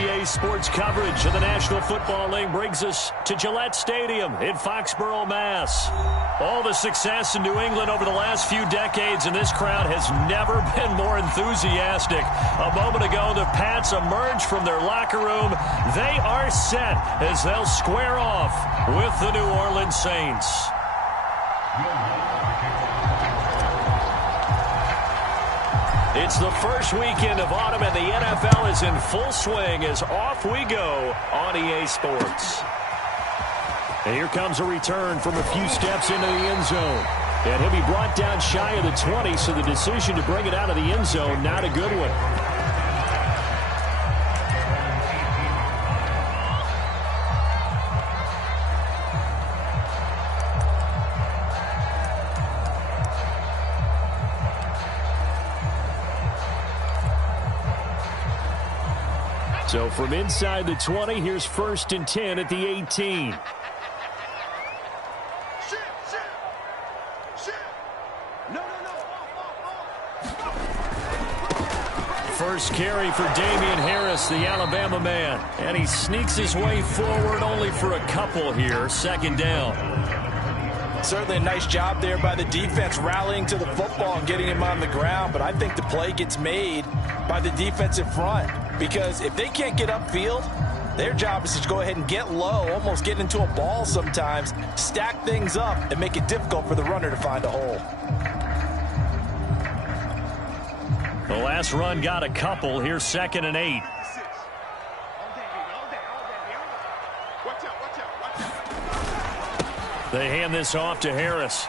EA Sports coverage of the National Football League brings us to Gillette Stadium in Foxborough, Mass. All the success in New England over the last few decades, and this crowd has never been more enthusiastic. A moment ago, the Pats emerged from their locker room. They are set as they'll square off with the New Orleans Saints. It's the first weekend of autumn, and the NFL is in full swing as off we go on EA Sports. And here comes a return from a few steps into the end zone. And he'll be brought down shy of the 20, so the decision to bring it out of the end zone, not a good one. So from inside the 20, here's 1st and 10 at the 18. First carry for Damian Harris, the Alabama man. And he sneaks his way forward only for a couple here. 2nd down. Certainly a nice job there by the defense rallying to the football and getting him on the ground. But I think the play gets made by the defensive front. Because if they can't get upfield, their job is to go ahead and get low, almost get into a ball sometimes, stack things up, and make it difficult for the runner to find a hole. The last run got a couple. Here's 2nd and 8. They hand this off to Harris.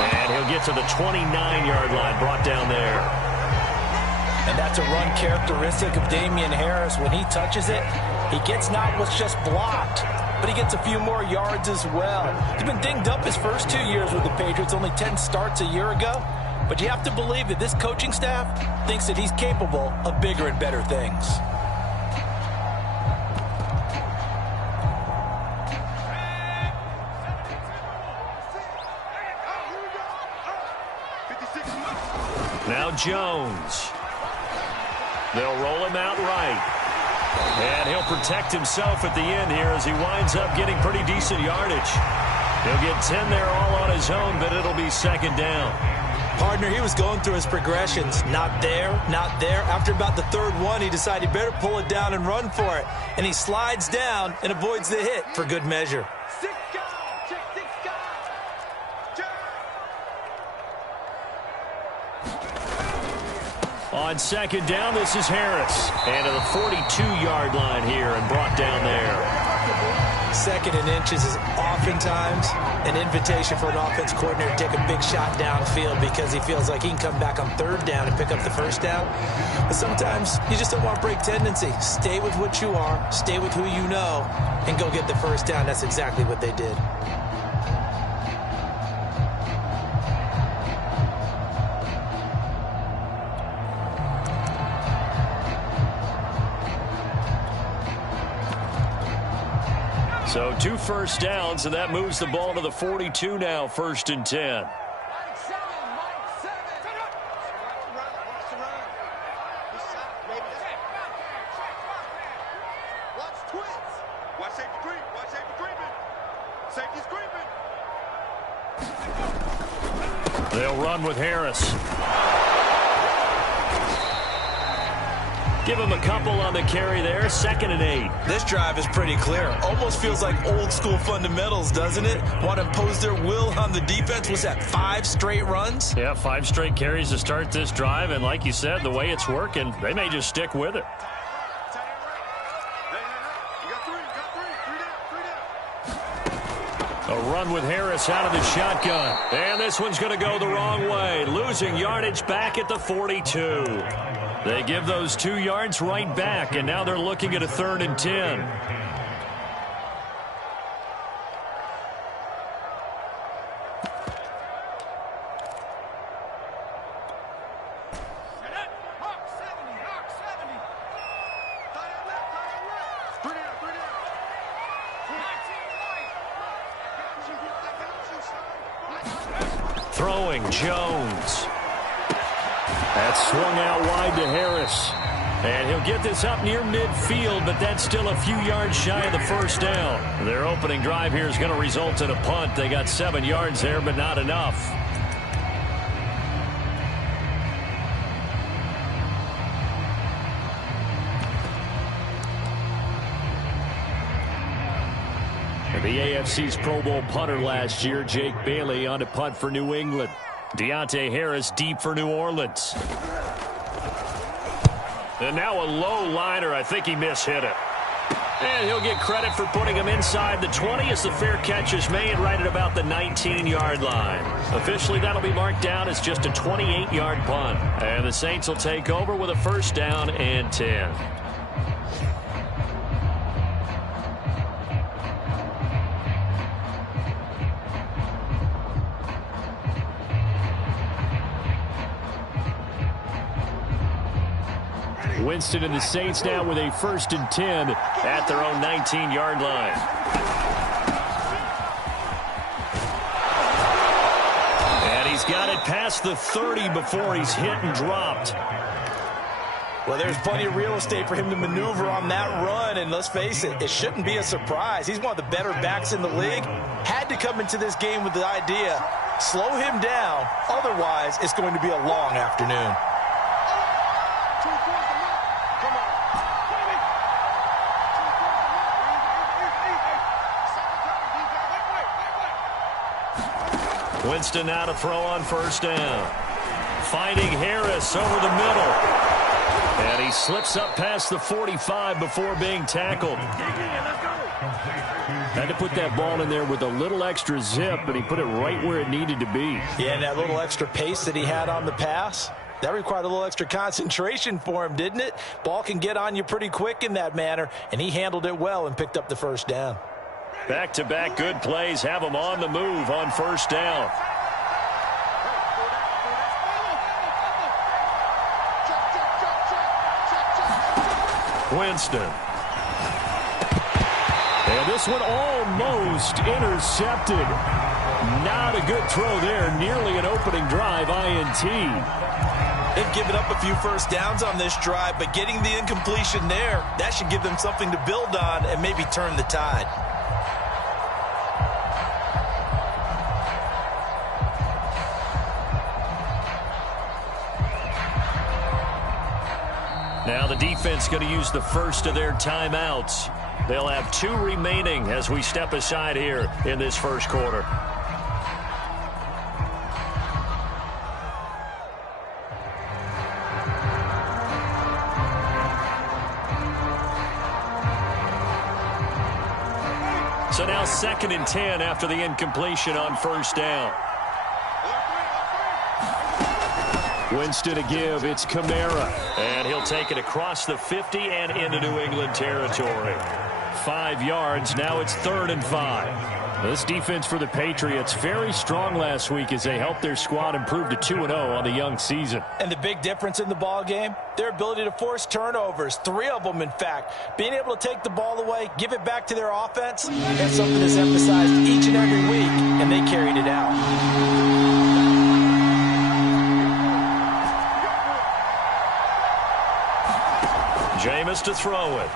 And he'll get to the 29-yard line, brought down there. And that's a run characteristic of Damian Harris. When he touches it, he gets not what's just blocked, but he gets a few more yards as well. He's been dinged up his first 2 years with the Patriots, only 10 starts a year ago. But you have to believe that this coaching staff thinks that he's capable of bigger and better things. Now Jones. They'll roll him out right. And he'll protect himself at the end here as he winds up getting pretty decent yardage. He'll get 10 there all on his own, but it'll be 2nd down. Partner, he was going through his progressions. Not there, not there. After about the 3rd one, he decided he better pull it down and run for it. And he slides down and avoids the hit for good measure. On 2nd down, this is Harris. And to the 42-yard line here and brought down there. 2nd and inches is oftentimes an invitation for an offense coordinator to take a big shot downfield because he feels like he can come back on 3rd down and pick up the 1st down. But sometimes you just don't want to break tendency. Stay with what you are, stay with who you know, and go get the 1st down. That's exactly what they did. So 2 first downs, and that moves the ball to the 42 now, 1st and 10. They'll run with Harris. Give him a couple on the carry there. 2nd and 8. This drive is pretty clear. Almost feels like old school fundamentals, doesn't it? Want to impose their will on the defense. Was that 5 straight runs? Yeah, 5 straight carries to start this drive. And like you said, the way it's working, they may just stick with it. A run with Harris out of the shotgun. And this one's going to go the wrong way. Losing yardage back at the 42. They give those 2 yards right back, and now they're looking at a 3rd and 10. Throwing Jones. That swung out wide to Harris. And he'll get this up near midfield, but that's still a few yards shy of the first down. Their opening drive here is going to result in a punt. They got 7 yards there, but not enough. The AFC's Pro Bowl punter last year, Jake Bailey, on to punt for New England. Deontay Harris deep for New Orleans. And now a low liner. I think he mishit it. And he'll get credit for putting him inside the 20 as the fair catch is made right at about the 19-yard line. Officially, that'll be marked down as just a 28-yard punt. And the Saints will take over with a first down and 10. Winston and the Saints now with a 1st and 10 at their own 19-yard line. And he's got it past the 30 before he's hit and dropped. Well, there's plenty of real estate for him to maneuver on that run, and let's face it, it shouldn't be a surprise. He's one of the better backs in the league. Had to come into this game with the idea, slow him down, otherwise it's going to be a long afternoon. Winston now to throw on first down. Finding Harris over the middle. And he slips up past the 45 before being tackled. Had to put that ball in there with a little extra zip, but he put it right where it needed to be. Yeah, and that little extra pace that he had on the pass, that required a little extra concentration for him, didn't it? Ball can get on you pretty quick in that manner, and he handled it well and picked up the first down. Back-to-back good plays have him on the move on first down. Winston. And this one almost intercepted. Not a good throw there. Nearly an opening drive INT. They've given up a few first downs on this drive, but getting the incompletion there, that should give them something to build on and maybe turn the tide. Now the defense going to use the first of their timeouts. They'll have 2 remaining as we step aside here in this first quarter. So now 2nd and 10 after the incompletion on first down. Winston to give. It's Kamara. And he'll take it across the 50 and into New England territory. 5 yards. Now it's 3rd and 5. This defense for the Patriots very strong last week as they helped their squad improve to 2-0 on the young season. And the big difference in the ball game, their ability to force turnovers. 3 of them, in fact. Being able to take the ball away, give it back to their offense, that's something that's emphasized each and every week, and they carried it out. Jameis to throw it.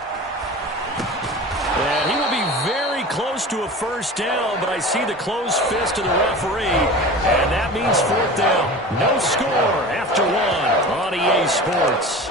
And he will be very close to a first down, but I see the closed fist of the referee, and that means 4th down. No score after 1 on EA Sports.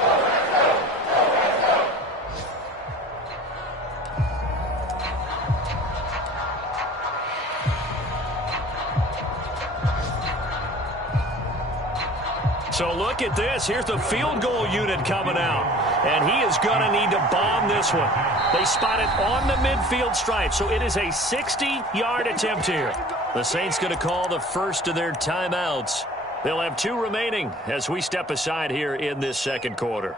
So look at this. Here's the field goal unit coming out. And he is going to need to bomb this one. They spot it on the midfield stripe. So it is a 60-yard attempt here. The Saints going to call the first of their timeouts. They'll have 2 remaining as we step aside here in this second quarter.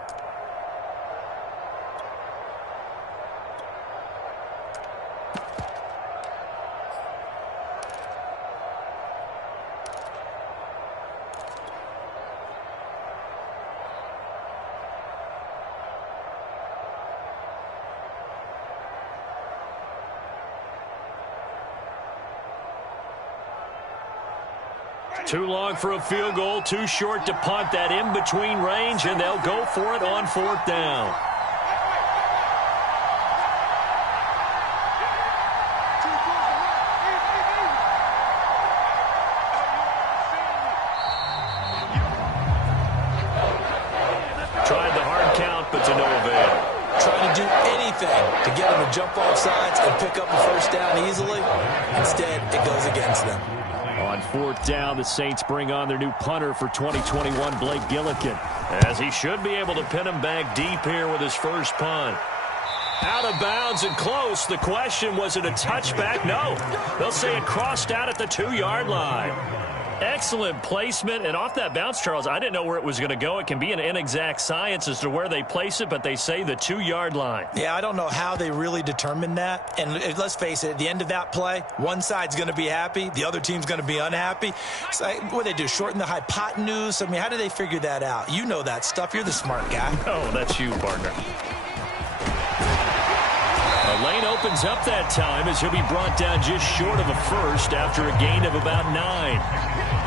Too long for a field goal, too short to punt. That in-between range, and they'll go for it on 4th down. Tried the hard count, but to no avail. Trying to do anything to get them to jump off sides and pick up a first down easily. Instead, it goes against them. On 4th down, the Saints bring on their new punter for 2021, Blake Gillikin, as he should be able to pin him back deep here with his first punt. Out of bounds and close. The question, was it a touchback? No. They'll say it crossed out at the 2-yard line. Excellent placement, and off that bounce, Charles, I didn't know where it was going to go. It can be an inexact science as to where they place it, but they say the 2-yard line. Yeah, I don't know how they really determined that. And let's face it, at the end of that play, one side's going to be happy, the other team's going to be unhappy. So what do they do, shorten the hypotenuse? I mean, how do they figure that out? You know that stuff. You're the smart guy. Oh, that's you, partner. A lane opens up that time as he'll be brought down just short of a first after a gain of about 9.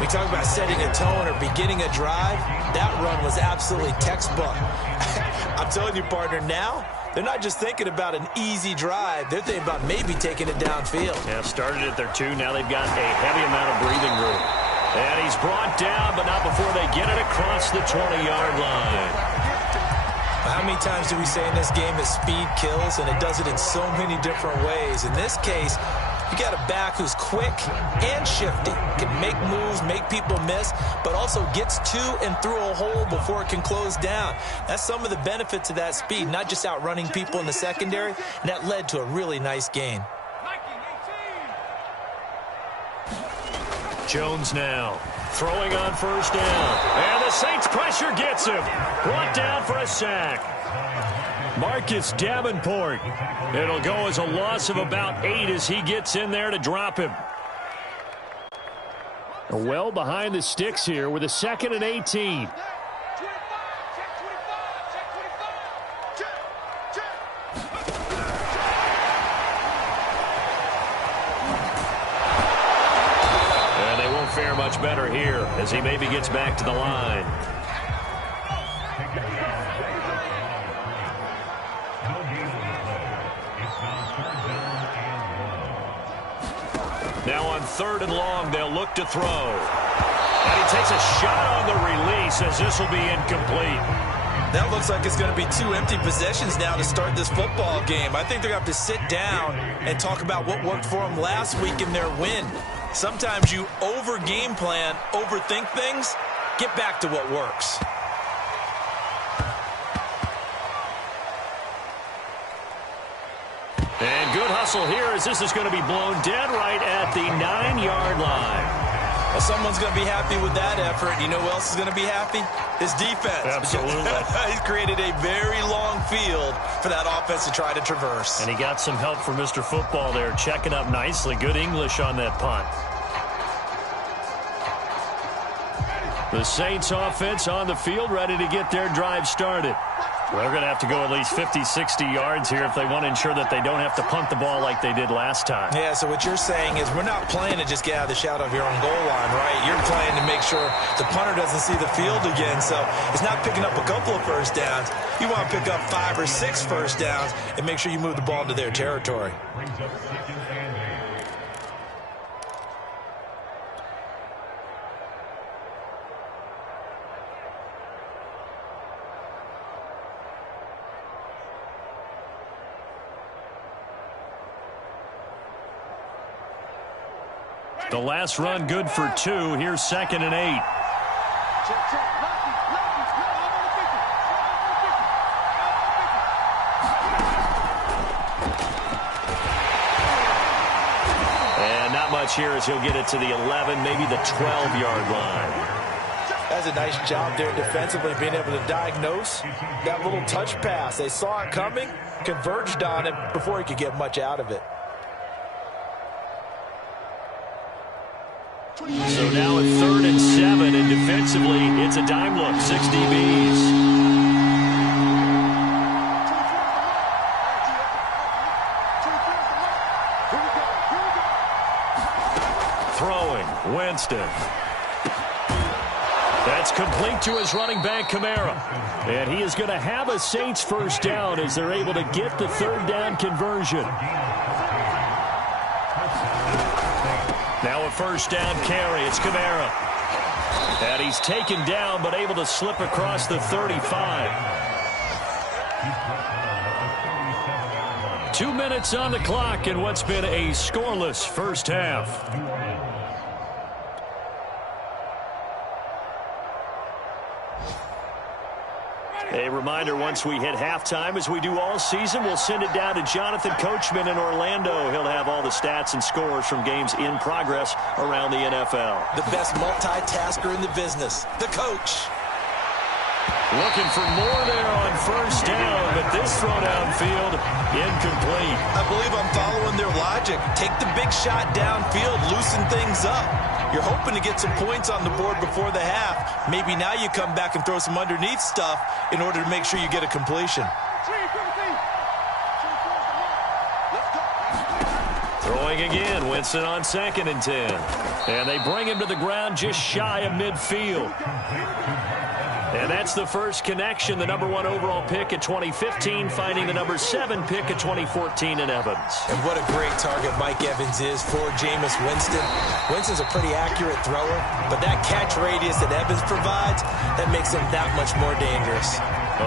We talk about setting a tone or beginning a drive. That run was absolutely textbook. I'm telling you, partner, now they're not just thinking about an easy drive. They're thinking about maybe taking it downfield. Yeah, started at their 2. Now they've got a heavy amount of breathing room. And he's brought down, but not before they get it across the 20-yard line. How many times do we say in this game that speed kills, and it does it in so many different ways? In this case, you got a back who's quick and shifty, can make moves, make people miss, but also gets to and through a hole before it can close down. That's some of the benefits of that speed, not just outrunning people in the secondary, and that led to a really nice gain. Jones now throwing on first down, and the Saints pressure gets him. Brought down for a sack. Marcus Davenport. It'll go as a loss of about 8 as he gets in there to drop him. Well behind the sticks here with a 2nd and 18. And they won't fare much better here as he maybe gets back to the line. Now on 3rd and long, they'll look to throw. And he takes a shot on the release as this will be incomplete. That looks like it's going to be 2 empty possessions now to start this football game. I think they're going to have to sit down and talk about what worked for them last week in their win. Sometimes you over-game plan, overthink things, get back to what works. And good hustle here as this is going to be blown dead right at the 9-yard line. Well, someone's going to be happy with that effort. You know who else is going to be happy? His defense. Absolutely. He's created a very long field for that offense to try to traverse. And he got some help from Mr. Football there, checking up nicely. Good English on that punt. The Saints offense on the field, ready to get their drive started. Well, they're going to have to go at least 50, 60 yards here if they want to ensure that they don't have to punt the ball like they did last time. Yeah, so what you're saying is we're not playing to just get out of the shadow of your own goal line, right? You're playing to make sure the punter doesn't see the field again. So it's not picking up a couple of first downs. You want to pick up 5 or 6 first downs and make sure you move the ball into their territory. The last run good for 2. Here's 2nd and 8. And not much here as he'll get it to the 11, maybe the 12-yard line. That's a nice job there defensively, being able to diagnose that little touch pass. They saw it coming, converged on it before he could get much out of it. So now at 3rd and 7, and defensively, it's a dime look, 6 DBs. Throwing, Winston. That's complete to his running back, Kamara. And he is going to have a Saints first down as they're able to get the third down conversion. Now a first down carry. It's Kamara. And he's taken down but able to slip across the 35. 2 minutes on the clock in what's been a scoreless first half. A reminder, once we hit halftime, as we do all season, we'll send it down to Jonathan Coachman in Orlando. He'll have all the stats and scores from games in progress around the NFL. The best multitasker in the business, the coach. Looking for more there on first down, but this throw downfield, incomplete. I believe I'm following their logic. Take the big shot downfield, loosen things up. You're hoping to get some points on the board before the half. Maybe now you come back and throw some underneath stuff in order to make sure you get a completion. Throwing again, Winston on 2nd and 10. And they bring him to the ground just shy of midfield. And that's the first connection, the number 1 overall pick at 2015, finding the number 7 pick at 2014 in Evans. And what a great target Mike Evans is for Jameis Winston. Winston's a pretty accurate thrower, but that catch radius that Evans provides, that makes him that much more dangerous.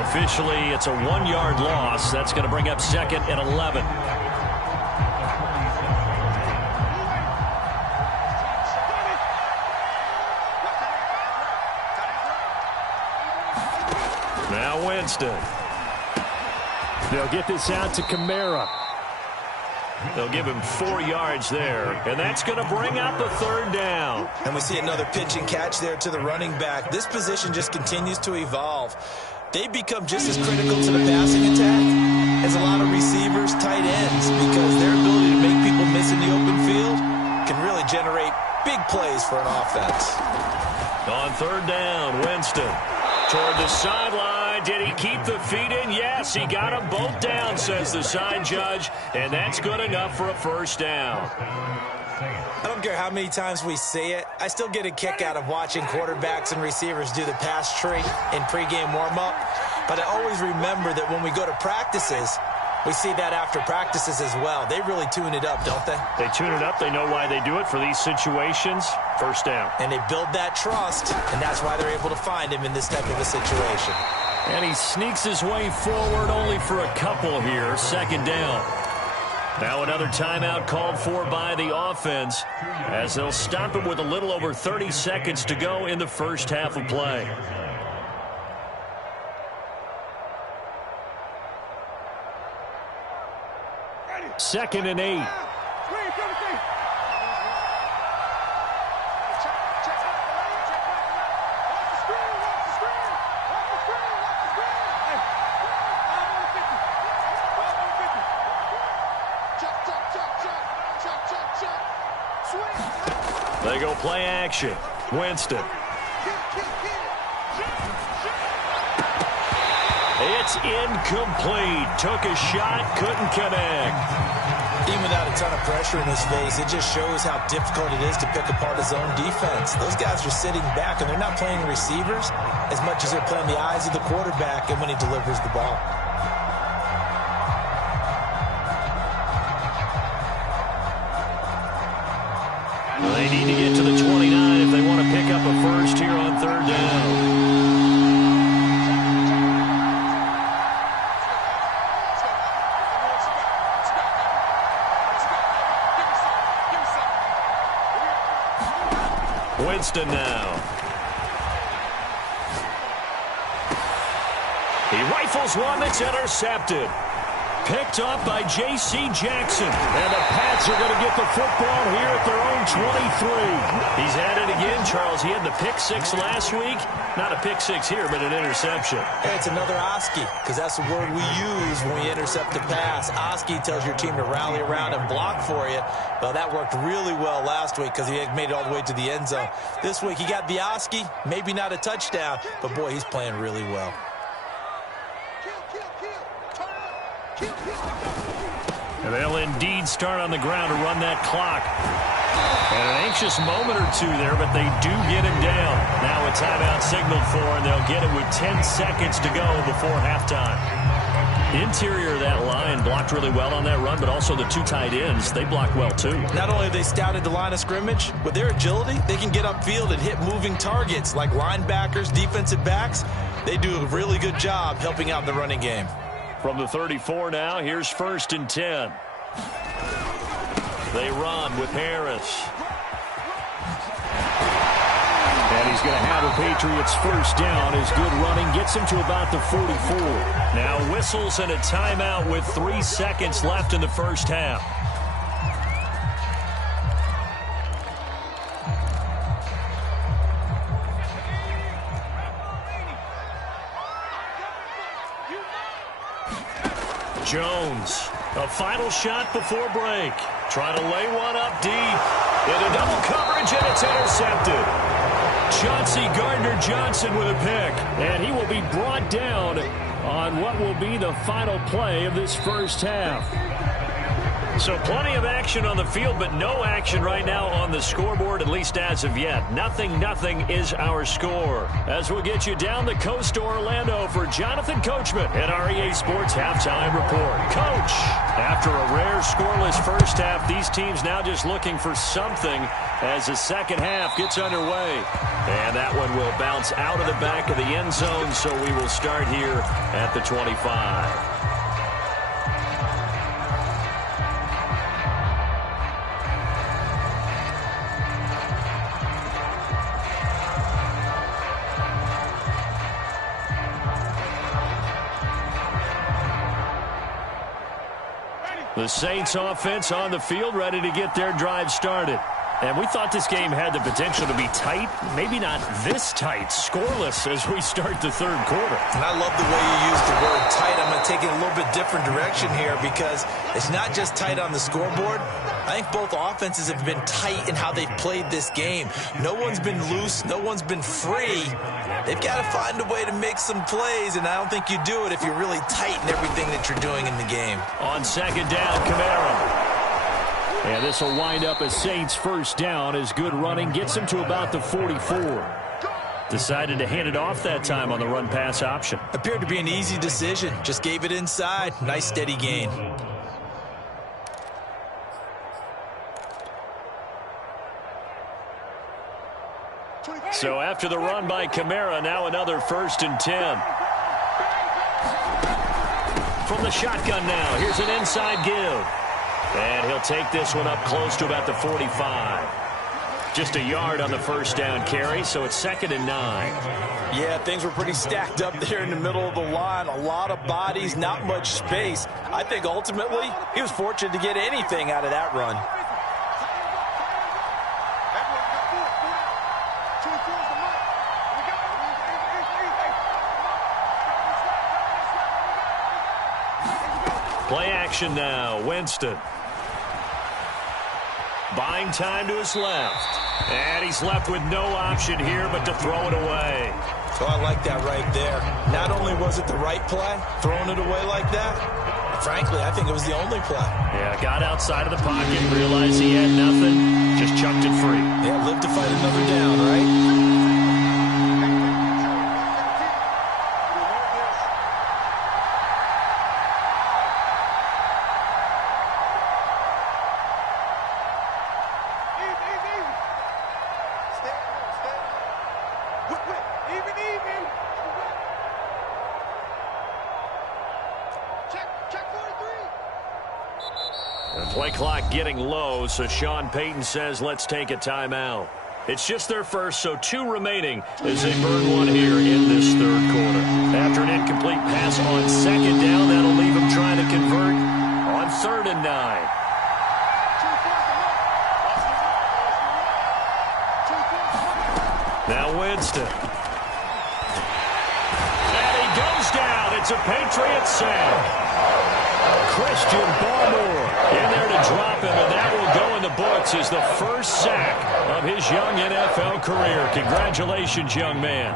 Officially, it's a 1-yard loss. That's going to bring up 2nd and 11. Now Winston. They'll get this out to Kamara. They'll give him 4 yards there, and that's going to bring up a third down. And we see another pitch and catch there to the running back. This position just continues to evolve. They become just as critical to the passing attack as a lot of receivers, tight ends, because their ability to make people miss in the open field can really generate big plays for an offense. On third down, Winston toward the sideline. Did he keep the feet in? Yes, he got them both down, says the side judge, and that's good enough for a first down. I don't care how many times we see it. I still get a kick out of watching quarterbacks and receivers do the pass tree in pregame warm-up. But I always remember that when we go to practices, we see that after practices as well. They really tune it up, don't they? They tune it up. They know why they do it for these situations. First down. And they build that trust, and that's why they're able to find him in this type of a situation. And he sneaks his way forward only for a couple here. 2nd down. Now another timeout called for by the offense as they'll stop him with a little over 30 seconds to go in the first half of play. Second and 8. They go play action. Winston. It's incomplete. Took a shot, couldn't connect. Even without a ton of pressure in his face, it just shows how difficult it is to pick apart his own defense. Those guys are sitting back, and they're not playing receivers as much as they're playing the eyes of the quarterback and when he delivers the ball. They need to get to the 29 if they want to pick up a first here on third down. Winston now. He rifles one that's intercepted. Picked up by J.C. Jackson. And the Pats are going to get the football here at their own 23. He's at it again, Charles. He had the pick six last week. Not a pick six here, but an interception. Hey, it's another Oski, because that's the word we use when we intercept a pass. Oski tells your team to rally around and block for you. Well, that worked really well last week because he had made it all the way to the end zone. This week, he got the Oski, maybe not a touchdown, but, boy, he's playing really well. And they'll indeed start on the ground to run that clock. And an anxious moment or two there, but they do get him down. Now a timeout signaled for, and they'll get it with 10 seconds to go before halftime. Interior of that line blocked really well on that run, but also the two tight ends, they blocked well too. Not only have they scouted the line of scrimmage, with their agility, they can get upfield and hit moving targets like linebackers, defensive backs. They do a really good job helping out in the running game. From the 34 now, here's 1st and 10. They run with Harris. And he's going to have a Patriots first down. His good running gets him to about the 44. Now whistles and a timeout with 3 seconds left in the first half. Jones, a final shot before break. Trying to lay one up deep. Into double coverage, and it's intercepted. Chauncey Gardner-Johnson with a pick. And he will be brought down on what will be the final play of this first half. So plenty of action on the field, but no action right now on the scoreboard, at least as of yet. Nothing is our score. As we'll get you down the coast to Orlando for Jonathan Coachman at our EA Sports Halftime Report. Coach, after a rare scoreless first half, these teams now just looking for something as the second half gets underway. And that one will bounce out of the back of the end zone, so we will start here at the 25. The Saints offense on the field, ready to get their drive started. And we thought this game had the potential to be tight, maybe not this tight, scoreless as we start the third quarter. And I love the way you use the word tight. I'm going to take it a little bit different direction here because it's not just tight on the scoreboard. I think both offenses have been tight in how they've played this game. No one's been loose. No one's been free. They've got to find a way to make some plays, and I don't think you do it if you're really tight in everything that you're doing in the game. On second down, Kamara. And this will wind up as Saints first down as good running gets him to about the 44. Decided to hand it off that time on the run-pass option. Appeared to be an easy decision. Just gave it inside. Nice steady gain. So after the run by Kamara, now another 1st and 10. From the shotgun now, here's an inside give. And he'll take this one up close to about the 45. Just a yard on the first down carry, so it's 2nd and 9. Yeah, things were pretty stacked up there in the middle of the line. A lot of bodies, not much space. I think ultimately he was fortunate to get anything out of that run. Play action now, Winston. Buying time to his left. And he's left with no option here but to throw it away. So I like that right there. Not only was it the right play, throwing it away like that, frankly, I think it was the only play. Yeah, got outside of the pocket, realized he had nothing, just chucked it free. Yeah, live to fight another down, right? Play clock getting low, so Sean Payton says let's take a timeout. It's just their first, so 2 remaining as they burn one here in this third quarter. After an incomplete pass on second down, that'll leave them trying to convert on 3rd and 9. Now Winston. And he goes down. It's a Patriots sack. Christian Barmore in there to drop him, and that will go in the books as the first sack of his young NFL career. Congratulations, young man.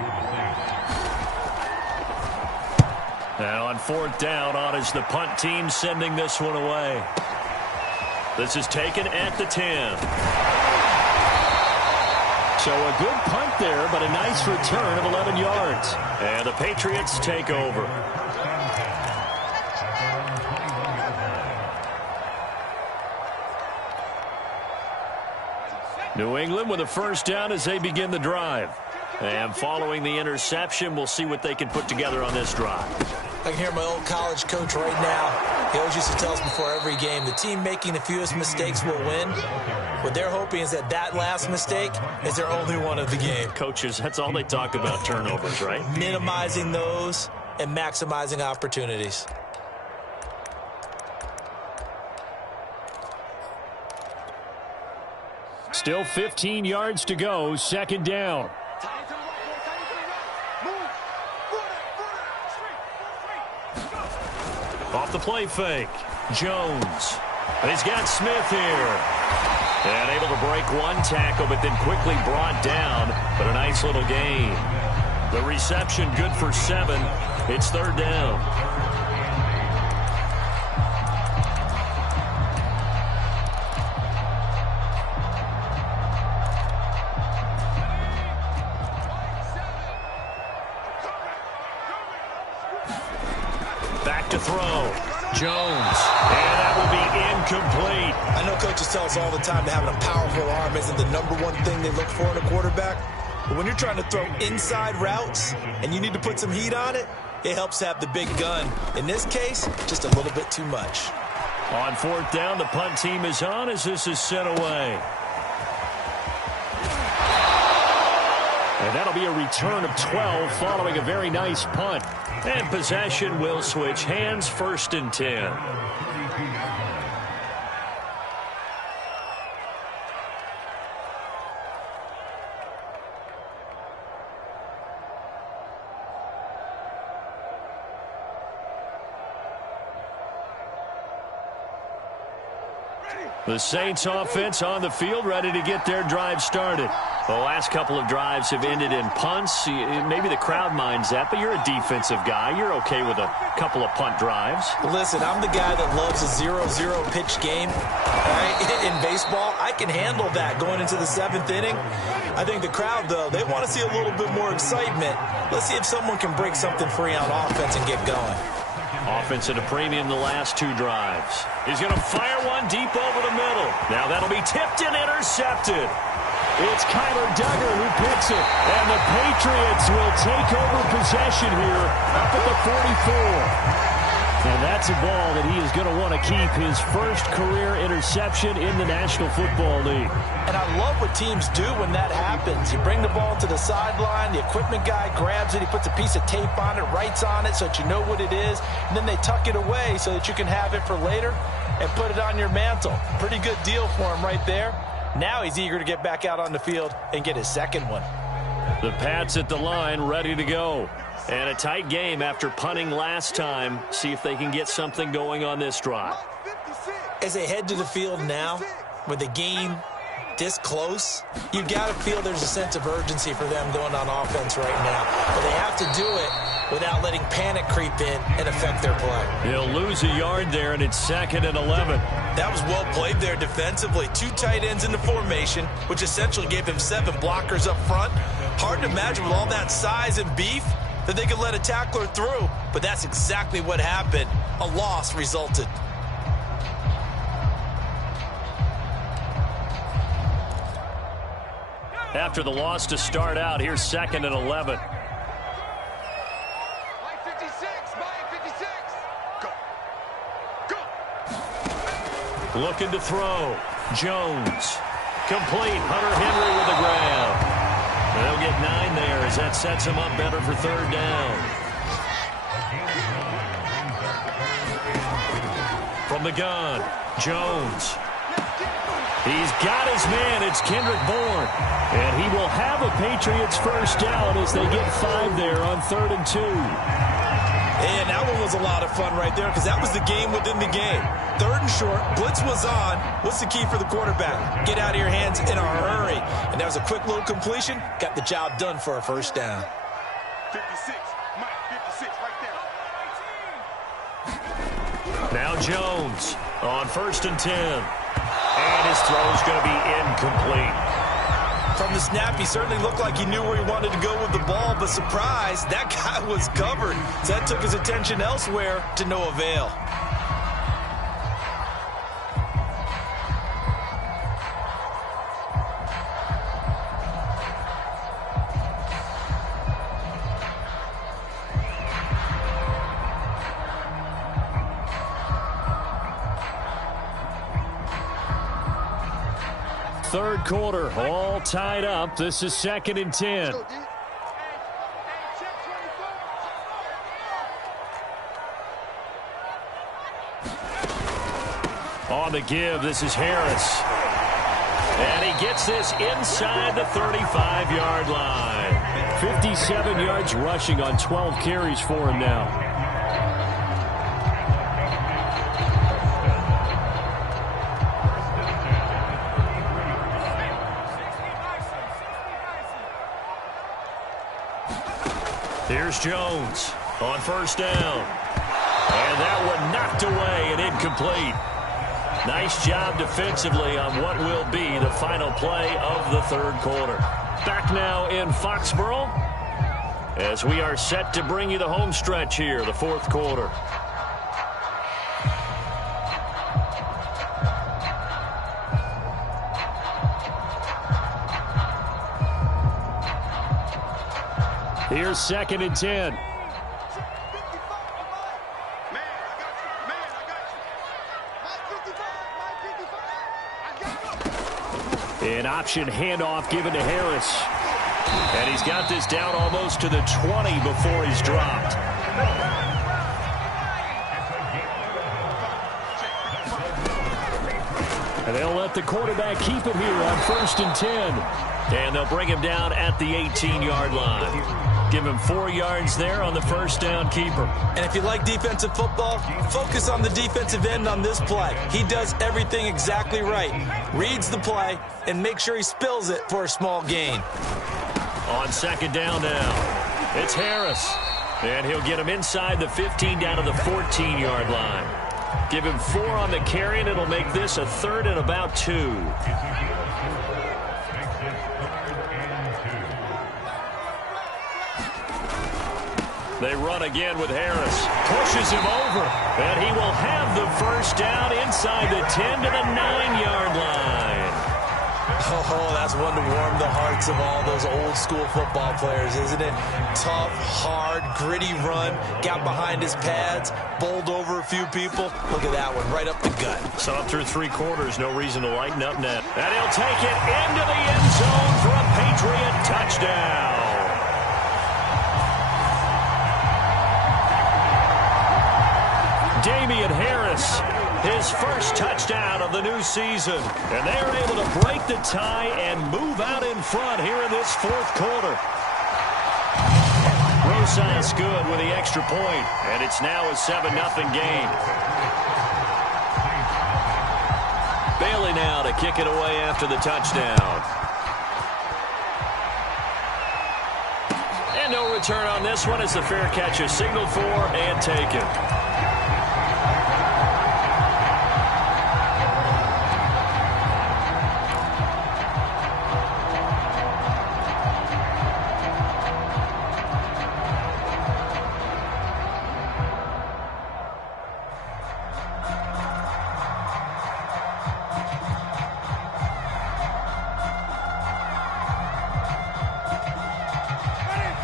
Now on 4th down, on is the punt team sending this one away. This is taken at the 10. So a good punt there, but a nice return of 11 yards. And the Patriots take over. New England with a first down as they begin the drive. And following the interception, we'll see what they can put together on this drive. I can hear my old college coach right now. He always used to tell us before every game, the team making the fewest mistakes will win. What they're hoping is that last mistake is their only one of the game. Coaches, that's all they talk about, turnovers, right? Minimizing those and maximizing opportunities. Still 15 yards to go, second down. Off the play fake, Jones. And he's got Smith here. And able to break one tackle, but then quickly brought down. But a nice little gain. The reception good for 7. It's third down. To throw. Jones. And that will be incomplete. I know coaches tell us all the time that having a powerful arm isn't the #1 thing they look for in a quarterback. But when you're trying to throw inside routes and you need to put some heat on it, it helps to have the big gun. In this case, just a little bit too much. On fourth down, the punt team is on as this is sent away. And that'll be a return of 12 following a very nice punt. And possession will switch hands, 1st and 10. The Saints offense on the field, ready to get their drive started. The last couple of drives have ended in punts. Maybe the crowd minds that, but you're a defensive guy. You're okay with a couple of punt drives. Listen, I'm the guy that loves a 0-0 pitch game. All right? In baseball, I can handle that going into the 7th inning. I think the crowd, though, they want to see a little bit more excitement. Let's see if someone can break something free on offense and get going. Offense at a premium the last 2 drives. He's going to fire one deep over the middle. Now that'll be tipped and intercepted. It's Kyler Duggar who picks it. And the Patriots will take over possession here up at the 44. And that's a ball that he is going to want to keep, his first career interception in the National Football League. And I love what teams do when that happens. You bring the ball to the sideline, the equipment guy grabs it, he puts a piece of tape on it, writes on it so that you know what it is, and then they tuck it away so that you can have it for later and put it on your mantle. Pretty good deal for him right there. Now he's eager to get back out on the field and get his second one. The Pats at the line, ready to go. And a tight game after punting last time. See if they can get something going on this drive. As they head to the field now, with the game this close, you've got to feel there's a sense of urgency for them going on offense right now. But they have to do it without letting panic creep in and affect their play. He'll lose a yard there, and it's 2nd and 11. That was well played there defensively. 2 tight ends in the formation, which essentially gave him 7 blockers up front. Hard to imagine with all that size and beef that they could let a tackler through, but that's exactly what happened. A loss resulted. After the loss to start out, here's 2nd and 11. Looking to throw. Jones. Complete. Hunter Henry with the grab. They'll get 9 there as that sets him up better for 3rd down. From the gun, Jones. He's got his man. It's Kendrick Bourne. And he will have a Patriots first down as they get 5 there on 3rd and 2. And that one was a lot of fun right there because that was the game within the game. 3rd and short, blitz was on. What's the key for the quarterback? Get out of your hands in a hurry. And that was a quick little completion. Got the job done for a first down. 56, Mike, 56 right there. Now Jones on 1st and 10. And his throw is going to be incomplete. From the snap, he certainly looked like he knew where he wanted to go with the ball, but surprise, that guy was covered. So that took his attention elsewhere to no avail. Third quarter, all tied up. This is 2nd and 10. On the give, this is Harris. And he gets this inside the 35-yard line. 57 yards rushing on 12 carries for him now. Here's Jones on first down. And that one knocked away and incomplete. Nice job defensively on what will be the final play of the third quarter. Back now in Foxborough as we are set to bring you the home stretch here, the fourth quarter. Here's 2nd and 10. An option handoff given to Harris. And he's got this down almost to the 20 before he's dropped. And they'll let the quarterback keep it here on 1st and 10. And they'll bring him down at the 18-yard line. Give him 4 yards there on the first down keeper. And if you like defensive football, focus on the defensive end on this play. He does everything exactly right. Reads the play and make sure he spills it for a small gain. On 2nd down now, it's Harris. And he'll get him inside the 15 down to the 14-yard line. Give him 4 on the carry, and it'll make this a 3rd and about 2. They run again with Harris. Pushes him over. And he will have the first down inside the 10 to the 9-yard line. Oh, that's one to warm the hearts of all those old school football players, isn't it? Tough, hard, gritty run. Got behind his pads. Bowled over a few people. Look at that one, right up the gut. So up through 3 quarters, no reason to lighten up now. And he'll take it into the end zone for a Patriot touchdown. Damian Harris, his first touchdown of the new season. And they're able to break the tie and move out in front here in this fourth quarter. Rosas good with the extra point, and it's now a 7-0 game. Bailey now to kick it away after the touchdown. And no return on this one as the fair catch is signaled for and taken.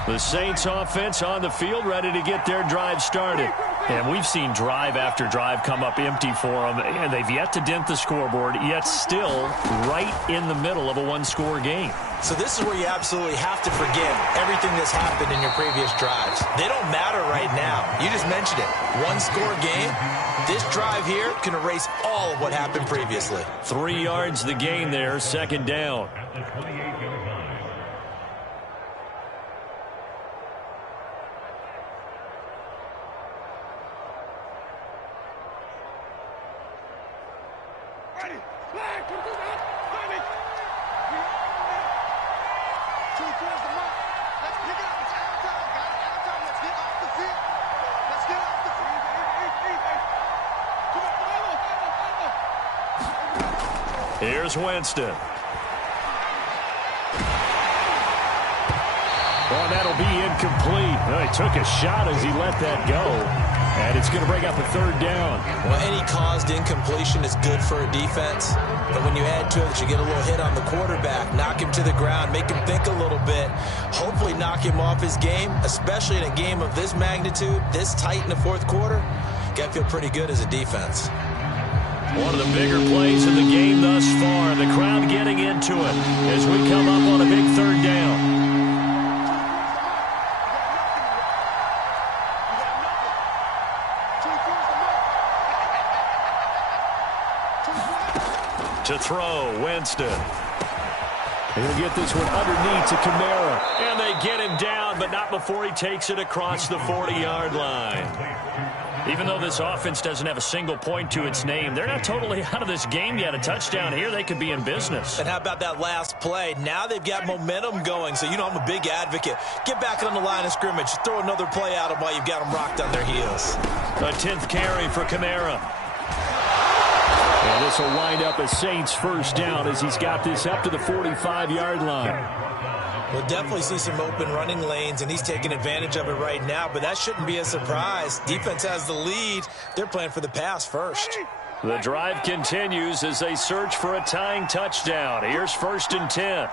The Saints offense on the field, ready to get their drive started. And we've seen drive after drive come up empty for them, and they've yet to dent the scoreboard, yet still right in the middle of a one-score game. So this is where you absolutely have to forget everything that's happened in your previous drives. They don't matter right now. You just mentioned it. One-score game. This drive here can erase all of what happened previously. 3 yards the gain there, 2nd down. Here's Winston. Well, that'll be incomplete. Well, he took a shot as he let that go. And it's going to bring up a third down. Well, any caused incompletion is good for a defense. But when you add to it, you get a little hit on the quarterback, knock him to the ground, make him think a little bit, hopefully knock him off his game, especially in a game of this magnitude, this tight in the fourth quarter. Got to feel pretty good as a defense. One of the bigger plays in the game thus far. The crowd getting into it as we come up on a big third down. To throw, Winston. He'll get this one underneath to Kamara. And they get him down, but not before he takes it across the 40-yard line. Even though this offense doesn't have a single point to its name, they're not totally out of this game yet. A touchdown here, they could be in business. And how about that last play? Now they've got momentum going, so you know I'm a big advocate. Get back on the line of scrimmage. Throw another play at them while you've got them rocked on their heels. A 10th carry for Kamara. And this will wind up a Saints first down as he's got this up to the 45-yard line. We'll definitely see some open running lanes, and he's taking advantage of it right now, but that shouldn't be a surprise. Defense has the lead. They're playing for the pass first. The drive continues as they search for a tying touchdown. Here's 1st and 10.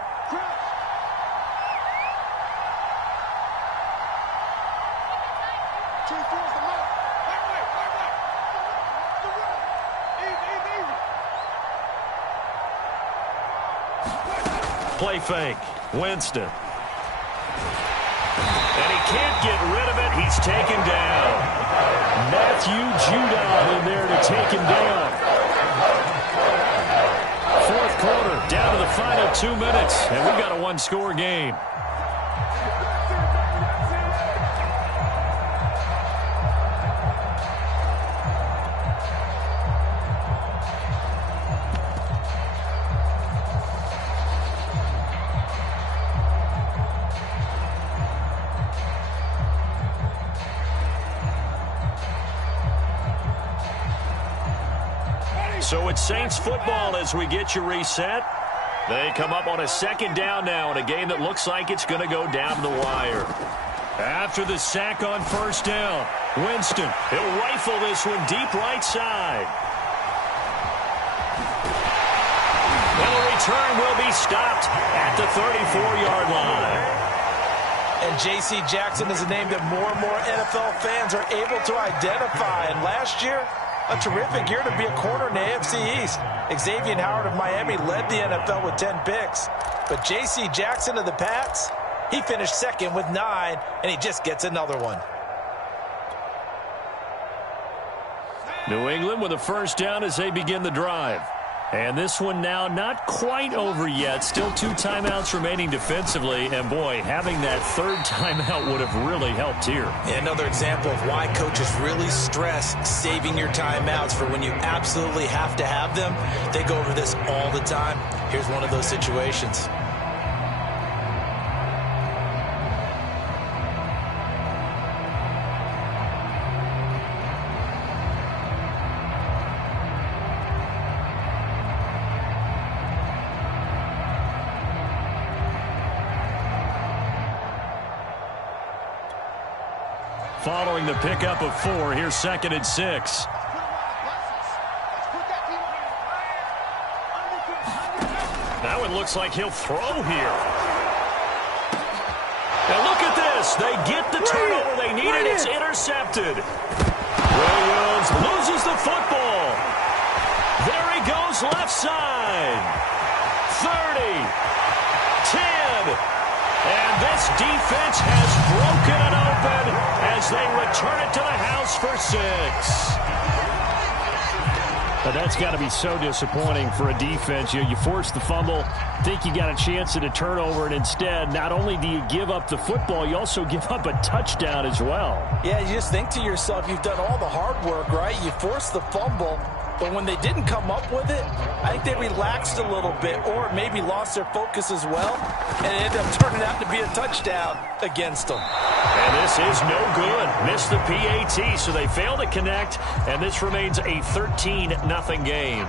Play fake. Winston. And he can't get rid of it. He's taken down. Matthew Judon in there to take him down. Fourth quarter, down to the final 2 minutes. And we've got a one-score game. So it's Saints football as we get you reset. They come up on a second down now in a game that looks like it's going to go down to the wire. After the sack on first down, Winston, he'll rifle this one deep right side. And the return will be stopped at the 34-yard line. And J.C. Jackson is a name that more and more NFL fans are able to identify. And last year, a terrific year to be a corner in the AFC East. Xavier Howard of Miami led the NFL with 10 picks. But J.C. Jackson of the Pats, he finished second with 9, and he just gets another one. New England with a first down as they begin the drive. And this one now not quite over yet. Still 2 timeouts remaining defensively. And, boy, having that third timeout would have really helped here. Yeah, another example of why coaches really stress saving your timeouts for when you absolutely have to have them. They go over this all the time. Here's one of those situations. Following the pickup of 4, here's 2nd and 6. That one looks like he'll throw here. Now look at this. They get the turnover they needed. It's intercepted. Williams loses the football. There he goes left side. 30. 10. And this defense has broken it open as they return it to the house for 6. But that's got to be so disappointing for a defense. You force the fumble, think you got a chance at a turnover, and instead, not only do you give up the football, you also give up a touchdown as well. Yeah, you just think to yourself, you've done all the hard work, right? You force the fumble. But when they didn't come up with it, I think they relaxed a little bit or maybe lost their focus as well. And it ended up turning out to be a touchdown against them. And this is no good. Missed the PAT, so they fail to connect. And this remains a 13-0 game.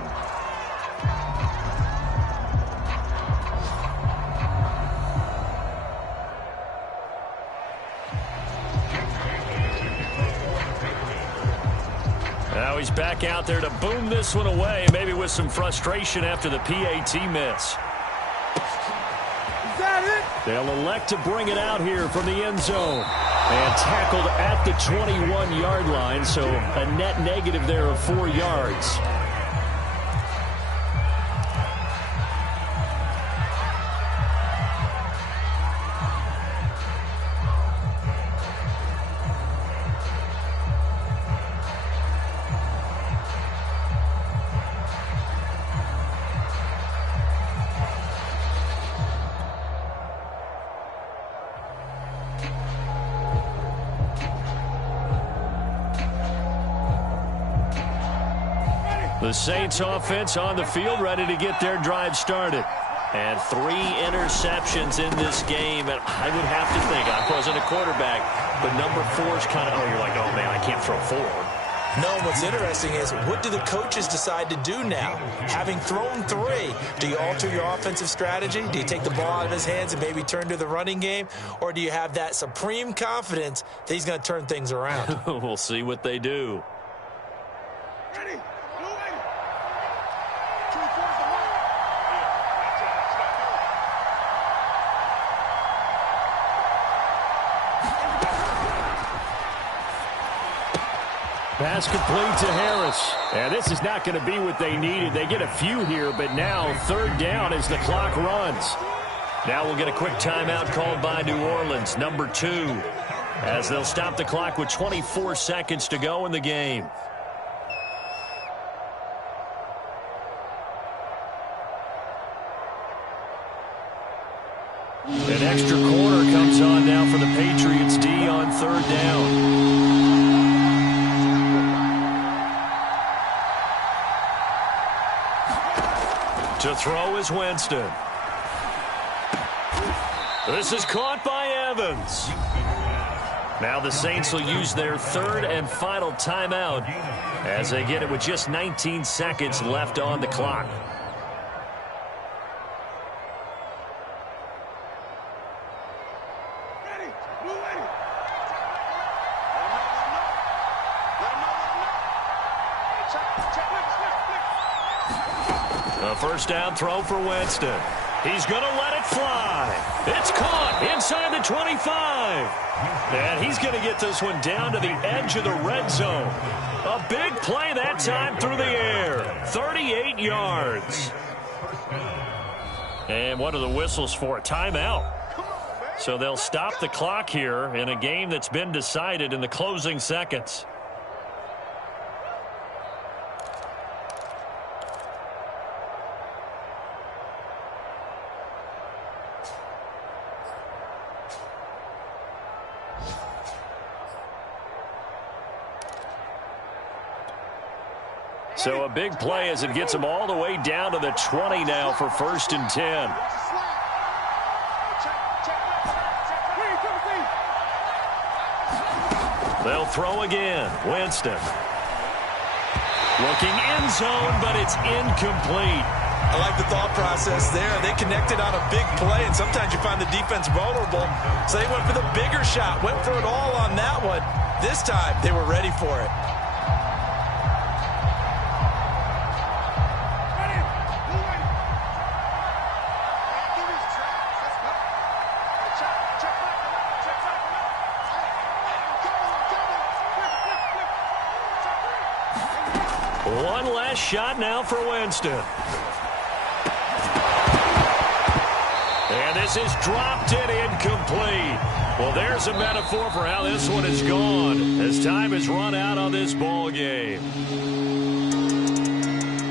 Now he's back out there to boom this one away, maybe with some frustration after the PAT miss. They'll elect to bring it out here from the end zone. And tackled at the 21-yard line, so a net negative there of 4 yards. The Saints offense on the field, ready to get their drive started. And 3 interceptions in this game. And I would have to think, I wasn't a quarterback, but number 4 is kind of, you're like, oh, man, I can't throw 4. No, what's interesting is, what do the coaches decide to do now? Having thrown 3, do you alter your offensive strategy? Do you take the ball out of his hands and maybe turn to the running game? Or do you have that supreme confidence that he's going to turn things around? We'll see what they do. Ready? Pass complete to Harris. And this is not going to be what they needed. They get a few here, but now 3rd down as the clock runs. Now we'll get a quick timeout called by New Orleans, number 2, as they'll stop the clock with 24 seconds to go in the game. An extra corner comes on now for the Patriots D on 3rd down. To throw is Winston. This is caught by Evans. Now the Saints will use their 3rd and final timeout as they get it with just 19 seconds left on the clock. A first down throw for Winston. He's going to let it fly. It's caught inside the 25. And he's going to get this one down to the edge of the red zone. A big play that time through the air. 38 yards. And what are the whistles for? A timeout. So they'll stop the clock here in a game that's been decided in the closing seconds. So a big play as it gets them all the way down to the 20 now for 1st and 10. They'll throw again. Winston. Looking end zone, but it's incomplete. I like the thought process there. They connected on a big play, and sometimes you find the defense vulnerable. So they went for the bigger shot, went for it all on that one. This time, they were ready for it. One last shot now for Winston. And this is dropped in incomplete. Well, there's a metaphor for how this one is gone as time has run out on this ball game.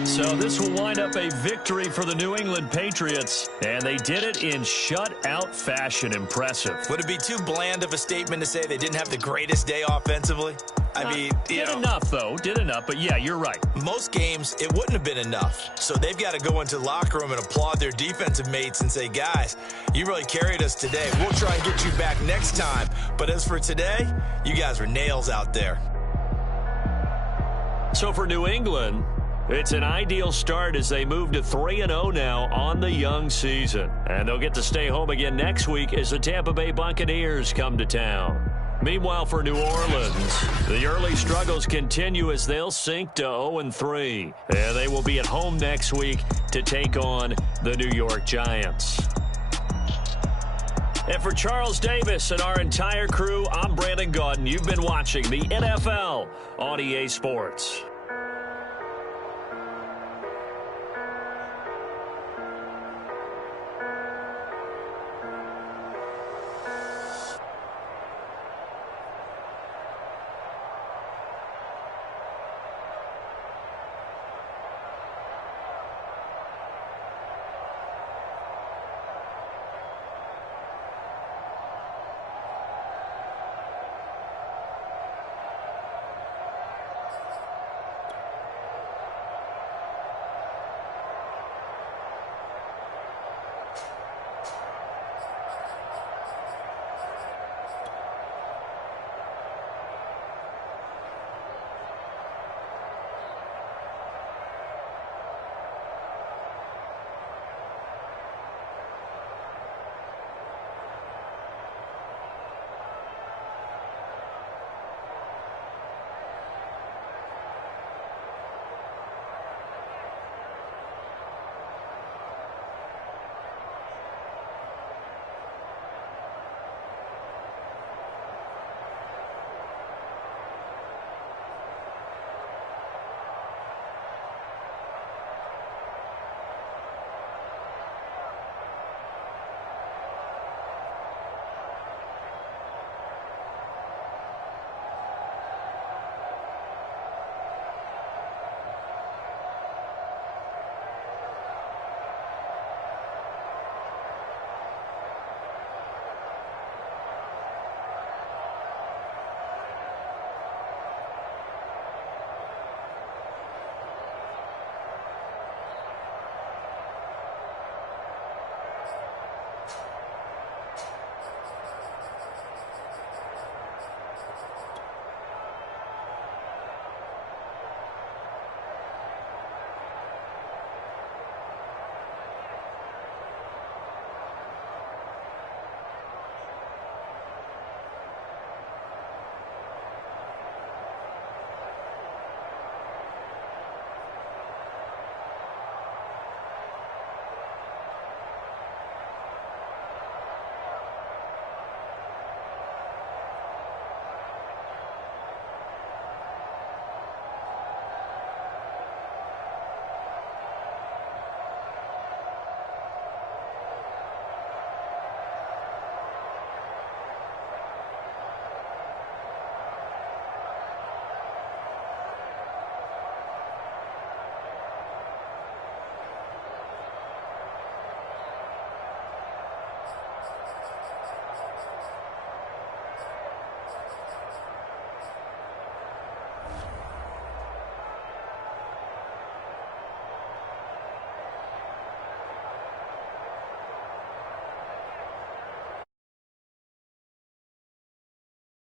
So this will wind up a victory for the New England Patriots, and they did it in shutout fashion. Impressive. Would it be too bland of a statement to say they didn't have the greatest day offensively? I mean, did enough, though. Did enough, but yeah, you're right. Most games, it wouldn't have been enough. So they've got to go into the locker room and applaud their defensive mates and say, guys, you really carried us today. We'll try and get you back next time. But as for today, you guys were nails out there. So for New England, it's an ideal start as they move to 3-0 now on the young season. And they'll get to stay home again next week as the Tampa Bay Buccaneers come to town. Meanwhile, for New Orleans, the early struggles continue as they'll sink to 0-3. And they will be at home next week to take on the New York Giants. And for Charles Davis and our entire crew, I'm Brandon Gaudin. You've been watching the NFL on EA Sports.